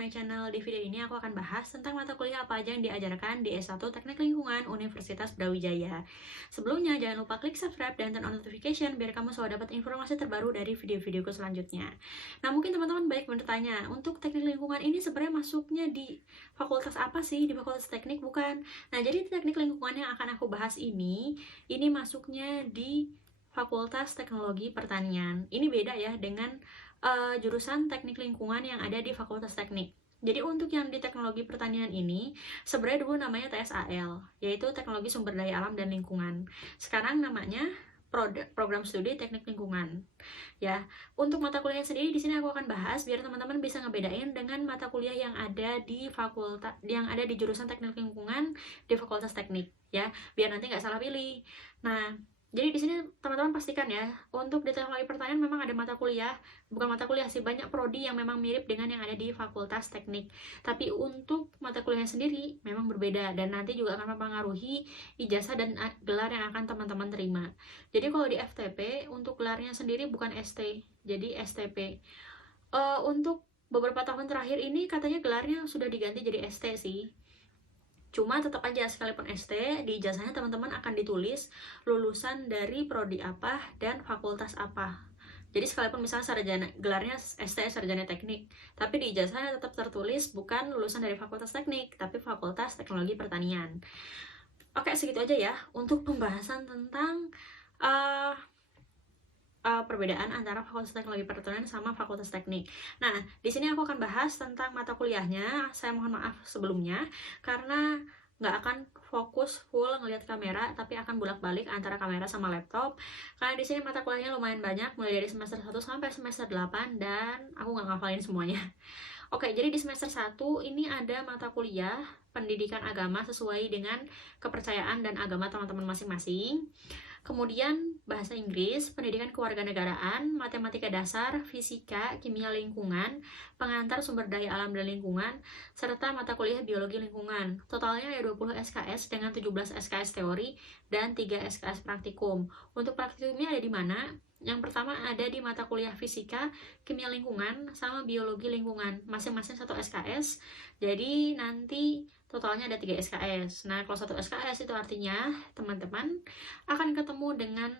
my channel. Di video ini aku akan bahas tentang mata kuliah apa aja yang diajarkan di S1 Teknik Lingkungan Universitas Brawijaya. Sebelumnya, jangan lupa klik subscribe dan turn on notification biar kamu selalu dapat informasi terbaru dari video-videoku selanjutnya. Nah, mungkin teman-teman baik bertanya, untuk teknik lingkungan ini sebenarnya masuknya di fakultas apa sih? Di fakultas teknik bukan? Nah, jadi teknik lingkungan yang akan aku bahas ini masuknya di Fakultas Teknologi Pertanian. Ini beda ya dengan jurusan teknik lingkungan yang ada di Fakultas Teknik. Jadi untuk yang di teknologi pertanian ini, sebenarnya dulu namanya TSAL, yaitu Teknologi Sumber Daya Alam dan Lingkungan. Sekarang namanya Program Studi Teknik Lingkungan. Ya, untuk mata kuliah sendiri di sini aku akan bahas biar teman-teman bisa ngebedain dengan mata kuliah yang ada di jurusan Teknik Lingkungan di Fakultas Teknik, ya, biar nanti nggak salah pilih. Nah, jadi di sini teman-teman pastikan ya, untuk di teknologi pertanian memang ada mata kuliah, bukan mata kuliah sih, banyak prodi yang memang mirip dengan yang ada di Fakultas Teknik. Tapi untuk mata kuliahnya sendiri memang berbeda dan nanti juga akan mempengaruhi ijazah dan gelar yang akan teman-teman terima. Jadi kalau di FTP untuk gelarnya sendiri bukan ST, jadi STP. Untuk beberapa tahun terakhir ini katanya gelarnya sudah diganti jadi ST sih. Cuma tetap aja sekalipun ST, di ijazahnya teman-teman akan ditulis lulusan dari prodi apa dan fakultas apa. Jadi sekalipun misalnya sarjana, gelarnya ST sarjana teknik, tapi di ijazahnya tetap tertulis bukan lulusan dari fakultas teknik, tapi fakultas teknologi pertanian. Oke, segitu aja ya untuk pembahasan tentang perbedaan antara Fakultas Teknologi Pertanian sama Fakultas Teknik. Nah, di sini aku akan bahas tentang mata kuliahnya. Saya mohon maaf sebelumnya karena nggak akan fokus full ngelihat kamera, tapi akan bolak-balik antara kamera sama laptop. Karena di sini mata kuliahnya lumayan banyak, mulai dari semester 1 sampai semester 8 dan aku nggak ngafalin semuanya. Oke, jadi di semester 1 ini ada mata kuliah pendidikan agama sesuai dengan kepercayaan dan agama teman-teman masing-masing. Kemudian bahasa Inggris, pendidikan kewarganegaraan, matematika dasar, fisika, kimia lingkungan, pengantar sumber daya alam dan lingkungan, serta mata kuliah biologi lingkungan. Totalnya ada 20 SKS dengan 17 SKS teori dan 3 SKS praktikum. Untuk praktikumnya ada di mana? Yang pertama ada di mata kuliah fisika, kimia lingkungan, sama biologi lingkungan. Masing-masing 1 SKS. Jadi nanti totalnya ada 3 SKS. Nah, kalau 1 SKS itu artinya teman-teman akan ketemu dengan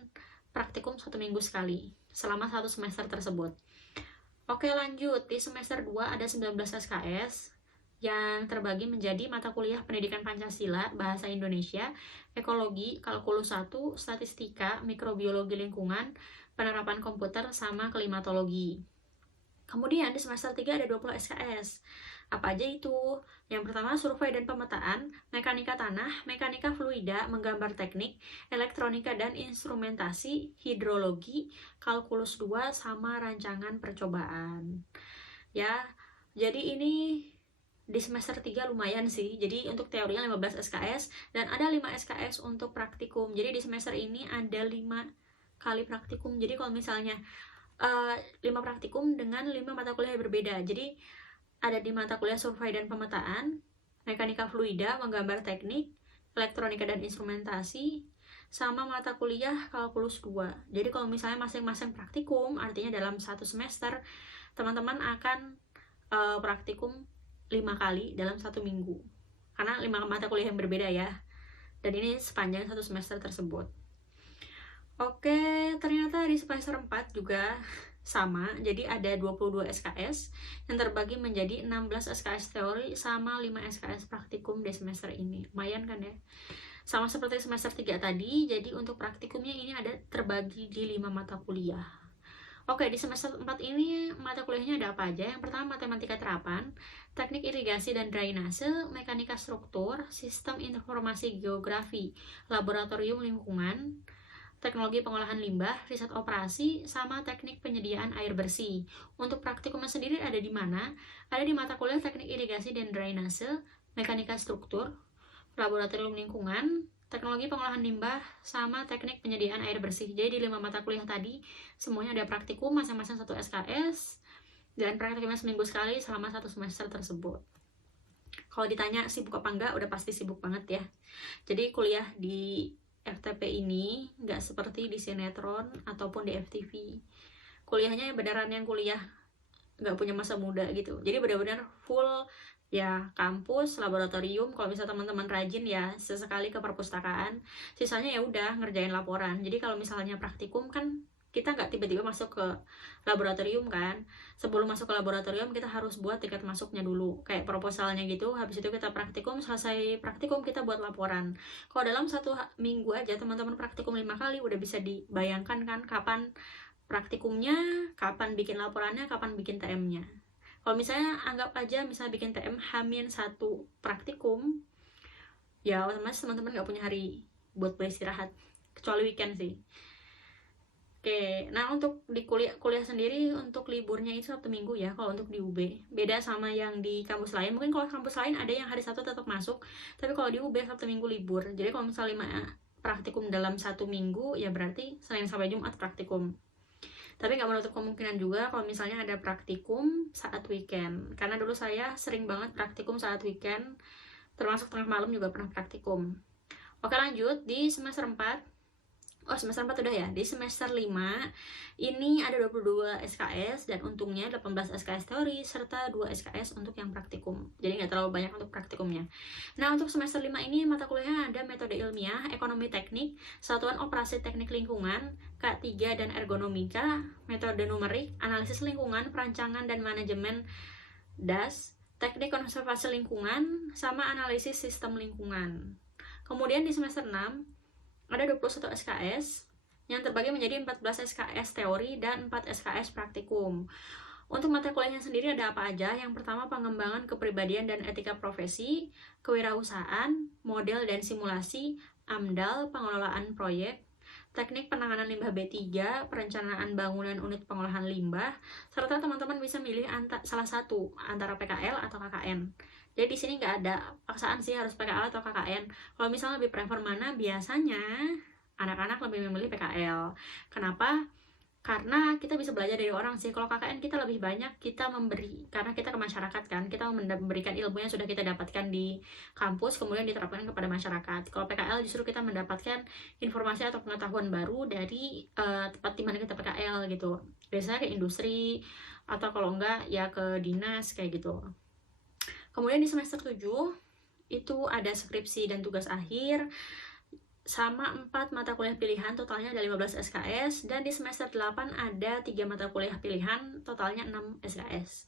praktikum 1 minggu sekali selama 1 semester tersebut. Oke, lanjut. Di semester 2 ada 19 SKS yang terbagi menjadi mata kuliah pendidikan Pancasila, bahasa Indonesia, ekologi, kalkulus 1, statistika, mikrobiologi lingkungan, penerapan komputer, sama klimatologi. Kemudian di semester 3 ada 20 SKS. Apa aja itu? Yang pertama, survei dan pemetaan, mekanika tanah, mekanika fluida, menggambar teknik, elektronika dan instrumentasi, hidrologi, kalkulus 2, sama rancangan percobaan. Ya, jadi ini di semester 3 lumayan sih. Jadi untuk teorinya 15 SKS dan ada 5 SKS untuk praktikum. Jadi di semester ini ada 5 kali praktikum. Jadi kalau misalnya 5 praktikum dengan 5 mata kuliah yang berbeda. Jadi ada di mata kuliah survei dan pemetaan, mekanika fluida, menggambar teknik, elektronika dan instrumentasi, sama mata kuliah kalkulus 2. Jadi kalau misalnya masing-masing praktikum, artinya dalam 1 semester, teman-teman akan praktikum 5 kali dalam 1 minggu. Karena 5 mata kuliah yang berbeda ya. Dan ini sepanjang 1 semester tersebut. Oke, ternyata di semester 4 juga sama, jadi ada 22 SKS yang terbagi menjadi 16 SKS teori sama 5 SKS praktikum di semester ini. Lumayan kan ya? Sama seperti semester 3 tadi, jadi untuk praktikumnya ini ada terbagi di 5 mata kuliah. Oke, di semester 4 ini mata kuliahnya ada apa aja? Yang pertama matematika terapan, teknik irigasi dan drainase, mekanika struktur, sistem informasi geografi, laboratorium lingkungan, teknologi pengolahan limbah, riset operasi, sama teknik penyediaan air bersih. Untuk praktikumnya sendiri ada di mana? Ada di mata kuliah teknik irigasi dan drainase, mekanika struktur, laboratorium lingkungan, teknologi pengolahan limbah, sama teknik penyediaan air bersih. Jadi di 5 mata kuliah tadi, semuanya ada praktikum masing-masing 1 SKS, dan praktikumnya seminggu sekali selama 1 semester tersebut. Kalau ditanya sibuk apa enggak, udah pasti sibuk banget ya. Jadi kuliah di FTP ini nggak seperti di sinetron ataupun di FTV. Kuliahnya beneran yang kuliah nggak punya masa muda gitu. Jadi benar-benar full ya kampus, laboratorium. Kalau misalnya teman-teman rajin ya sesekali ke perpustakaan, sisanya ya udah ngerjain laporan. Jadi kalau misalnya praktikum kan kita nggak tiba-tiba masuk ke laboratorium kan. Sebelum masuk ke laboratorium kita harus buat tiket masuknya dulu, kayak proposalnya gitu. Habis itu kita praktikum, selesai praktikum kita buat laporan. Kalau dalam satu minggu aja teman-teman praktikum 5 kali, udah bisa dibayangkan kan kapan praktikumnya, kapan bikin laporannya, kapan bikin TM-nya. Kalau misalnya anggap aja misalnya bikin TM H-1 praktikum, ya otomatis teman-teman nggak punya hari buat beristirahat, kecuali weekend sih. Oke, nah untuk di kuliah sendiri, untuk liburnya itu Sabtu Minggu ya kalau untuk di UB. Beda sama yang di kampus lain. Mungkin kalau kampus lain ada yang hari Sabtu tetap masuk, tapi kalau di UB Sabtu Minggu libur. Jadi kalau misalnya 5 praktikum dalam 1 minggu, ya berarti Senin sampai Jumat praktikum. Tapi nggak menutup kemungkinan juga kalau misalnya ada praktikum saat weekend. Karena dulu saya sering banget praktikum saat weekend, termasuk tengah malam juga pernah praktikum. Oke, lanjut di semester 4. Oh, semester 4 udah ya. Di semester 5 ini ada 22 SKS dan untungnya 18 SKS teori serta 2 SKS untuk yang praktikum. Jadi nggak terlalu banyak untuk praktikumnya. Nah, untuk semester 5 ini mata kuliahnya ada metode ilmiah, ekonomi teknik, satuan operasi teknik lingkungan, K3 dan ergonomika, metode numerik, analisis lingkungan, perancangan dan manajemen DAS, teknik konservasi lingkungan, sama analisis sistem lingkungan. Kemudian di semester 6 ada 21 SKS yang terbagi menjadi 14 SKS teori dan 4 SKS praktikum. Untuk mata kuliahnya sendiri ada apa aja? Yang pertama, pengembangan kepribadian dan etika profesi, kewirausahaan, model dan simulasi, AMDAL, pengelolaan proyek, teknik penanganan limbah B3, perencanaan bangunan unit pengolahan limbah, serta teman-teman bisa milih salah satu antara PKL atau KKN. Jadi di sini nggak ada paksaan sih harus PKL atau KKN. Kalau misalnya lebih prefer mana, biasanya anak-anak lebih memilih PKL. Kenapa? Karena kita bisa belajar dari orang sih. Kalau KKN kita lebih banyak kita memberi, karena kita ke masyarakat kan, kita memberikan ilmu yang sudah kita dapatkan di kampus kemudian diterapkan kepada masyarakat. Kalau PKL justru kita mendapatkan informasi atau pengetahuan baru dari tempat di mana kita PKL gitu. Biasanya ke industri atau kalau enggak ya ke dinas kayak gitu. Kemudian di semester 7 itu ada skripsi dan tugas akhir sama 4 mata kuliah pilihan, totalnya ada 15 SKS. Dan di semester 8 ada 3 mata kuliah pilihan, totalnya 6 SKS.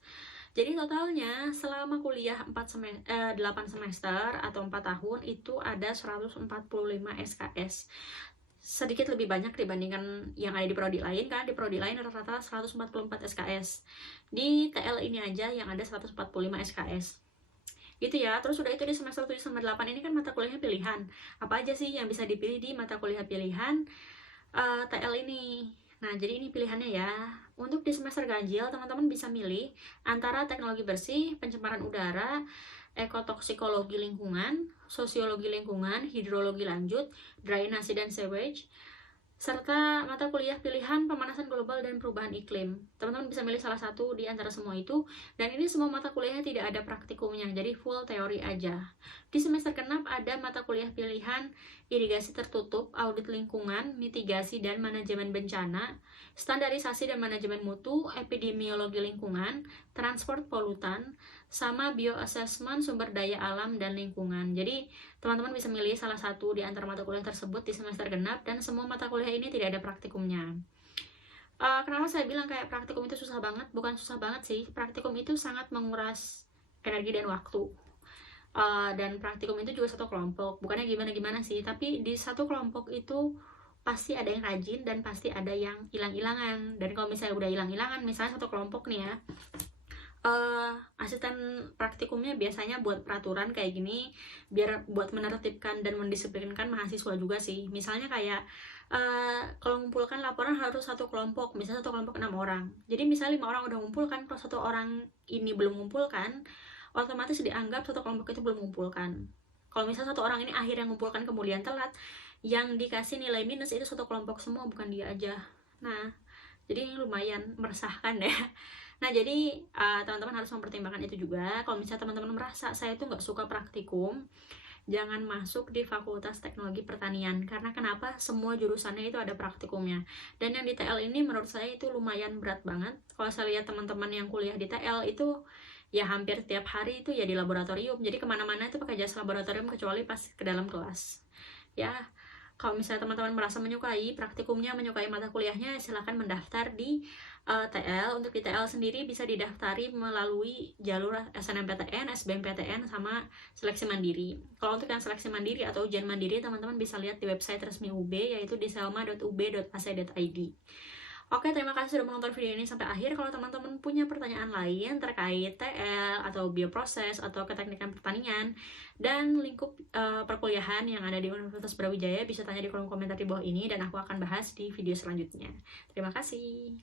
Jadi totalnya selama kuliah 8 semester atau 4 tahun itu ada 145 SKS. Sedikit lebih banyak dibandingkan yang ada di prodi lain kan. Di prodi lain rata-rata 144 SKS. Di TL ini aja yang ada 145 SKS. Gitu ya. Terus udah itu di semester 7 sama 8 ini kan mata kuliahnya pilihan. Apa aja sih yang bisa dipilih di mata kuliah pilihan TL ini? Nah, jadi ini pilihannya ya. Untuk di semester ganjil, teman-teman bisa milih antara teknologi bersih, pencemaran udara, ekotoksikologi lingkungan, sosiologi lingkungan, hidrologi lanjut, drainasi dan sewage, serta mata kuliah pilihan pemanasan global dan perubahan iklim. Teman-teman bisa milih salah satu di antara semua itu, dan ini semua mata kuliahnya tidak ada praktikumnya, jadi full teori aja. Di semester ke-6 ada mata kuliah pilihan irigasi tertutup, audit lingkungan, mitigasi dan manajemen bencana, standarisasi dan manajemen mutu, epidemiologi lingkungan, transport polutan, sama bioassessment sumber daya alam dan lingkungan. Jadi teman-teman bisa milih salah satu di antara mata kuliah tersebut di semester genap, dan semua mata kuliah ini tidak ada praktikumnya. Kenapa saya bilang kayak praktikum itu susah banget? Bukan susah banget sih, praktikum itu sangat menguras energi dan waktu. Dan praktikum itu juga satu kelompok, bukannya gimana-gimana sih, tapi di satu kelompok itu pasti ada yang rajin dan pasti ada yang hilang-hilangan. Dan kalau misalnya udah hilang-hilangan, misalnya satu kelompok nih ya, asisten praktikumnya biasanya buat peraturan kayak gini biar buat menertibkan dan mendisiplinkan mahasiswa juga sih. Misalnya kayak kalau mengumpulkan laporan harus satu kelompok, misalnya satu kelompok 6 orang. Jadi misalnya 5 orang udah ngumpulkan, kalau satu orang ini belum mengumpulkan, otomatis dianggap satu kelompok itu belum mengumpulkan. Kalau misalnya satu orang ini akhirnya mengumpulkan kemudian telat, yang dikasih nilai minus itu satu kelompok semua, bukan dia aja. Nah, jadi lumayan meresahkan ya. Nah, jadi teman-teman harus mempertimbangkan itu juga. Kalau misalnya teman-teman merasa saya itu nggak suka praktikum, jangan masuk di Fakultas Teknologi Pertanian. Karena kenapa? Semua jurusannya itu ada praktikumnya. Dan yang di TL ini menurut saya itu lumayan berat banget. Kalau saya lihat teman-teman yang kuliah di TL itu ya hampir tiap hari itu ya di laboratorium. Jadi kemana-mana itu pakai jasa laboratorium kecuali pas ke dalam kelas. Ya, kalau misalnya teman-teman merasa menyukai praktikumnya, menyukai mata kuliahnya, silahkan mendaftar di TL. Untuk di TL sendiri bisa didaftari melalui jalur SNMPTN, SBMPTN, sama seleksi mandiri. Kalau untuk yang seleksi mandiri atau ujian mandiri, teman-teman bisa lihat di website resmi UB, yaitu di selma.ub.ac.id. Oke, terima kasih sudah menonton video ini sampai akhir. Kalau teman-teman punya pertanyaan lain terkait TL atau bioproses atau keteknikan pertanian dan lingkup perkuliahan yang ada di Universitas Brawijaya, bisa tanya di kolom komentar di bawah ini dan aku akan bahas di video selanjutnya. Terima kasih.